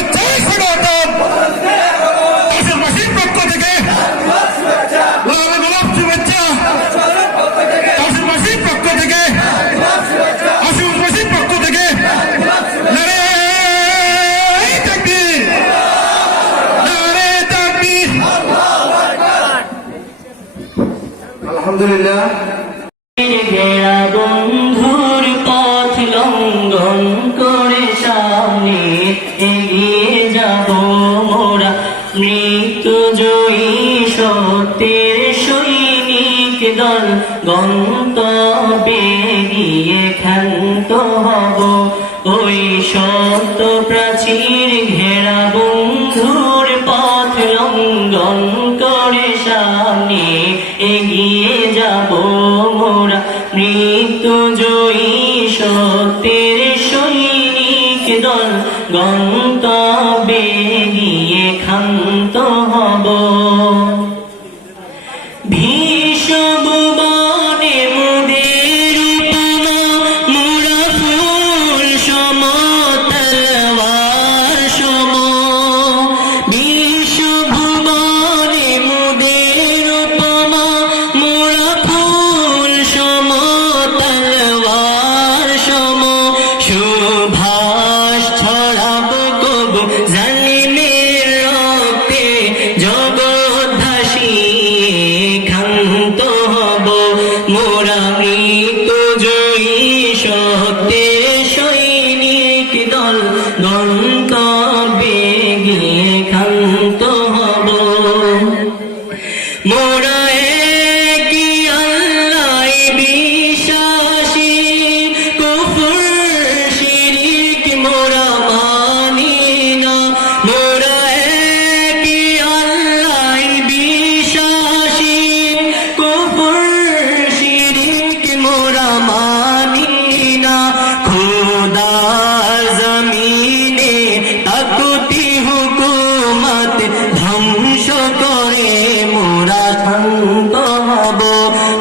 শুভেচ্ছা স্বাগতম। দেশবাসীর পক্ষ থেকে লাল গোলাপ শুভেচ্ছা, দেশবাসীর পক্ষ থেকে, আশুবাসীর পক্ষ থেকে নারে তাকবীর, নারে তাকবীর। আলহামদুলিল্লাহ। বন্ধুর পথ লঙ্ঘন করে সামনে এগিয়ে যাব মোরা, মৃত্যু জয়ী সত্যের সৈনিক দল, গন্তব্যে গিয়ে ক্ষান্ত হব। ওই সত্য প্রাচীর ঘেরা বন্ধুর পথ লঙ্ঘন করে সামনে এগিয়ে যাব মোরা, মৃত্যু জয়ী সত্যের সৈনিক দল, গন্তব্যে গিয়ে ক্ষান্ত হব। ভীষণ বনে মোদের উপমা, মোরা ফুল সম তলোয়ার সম। বিশ্বভুবনে মোদের উপমা, মোরা ফুল সম তলোয়ার সম। সুভাষ ছড়াবো কবু জালিমের রক্তে, জগৎ ভাসিয়ে ক্ষান্ত হব মোরা, মৃত্যু জয়ী সত্যের সৈনিক দল, গন্তব্যে গিয়ে ক্ষান্ত হব। মোরা একই আল্লাহ বিশ্বাসী, কুফর শিরিক মোরা মানি না। মোরা একই আল্লাহ বিশ্বাসী, কুফর শিরিক মোরা মানি না। খোদার জমিনে তাকুতি হুকুমত ধ্বংস করে মোরা শান্ত হব।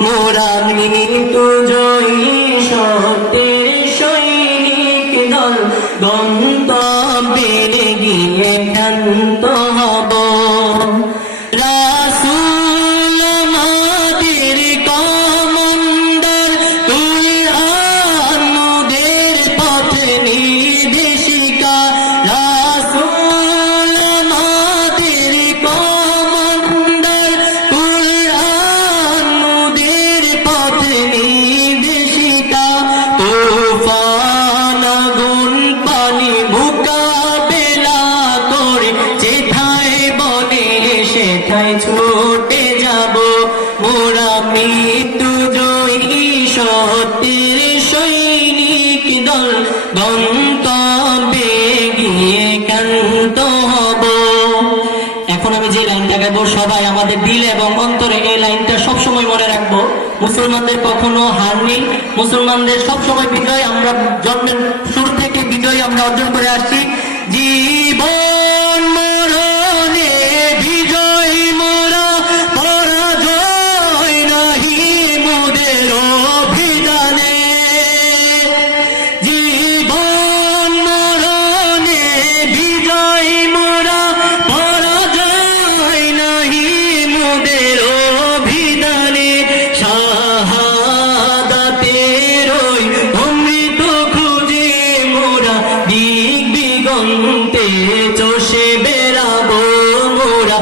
মোরা মৃত্যু জয়ী সত্যের সৈনিক দল, গন্তব্যে গিয়ে ক্ষান্ত হব। রাসূল আমাদের কমান্ডার, কুরআন মোদের পথ নির্দেশিকা। রাসূল আমাদের কমান্ডার, কুরআন মোদের পথ নির্দেশিকা। তুফান আগুন পানি মোকাবেলা করে, যেথায় বনে সেথায় ছুটে যাব মোরা, মৃত্যু জয়ী সত্যের সৈনিক দল, গন্তব্যে গিয়ে ক্ষান্ত হব। এখন আমি যে লাইনটা গাবো, সবাই আমাদের দিল এবং অন্তরে এই লাইনটা সবসময় মনে রাখবো। মুসলমানদের কখনো হার নেই, মুসলমানদের সবসময় বিজয়। আমরা জন্মের শুরু থেকে বিজয় আমরা অর্জন করে আসছি। জীবন মরণে বিজয় মোরা, পরাজয় নাহি মোদের অভিযানে। জীবন মরণে বিজয় মোরা, পরাজয় নাহি মোদের অভিযানে। শাহাদাতের ওই অমৃত খুঁজে মোরা, দিক দিগন্তে চষে বেড়াবো মোরা,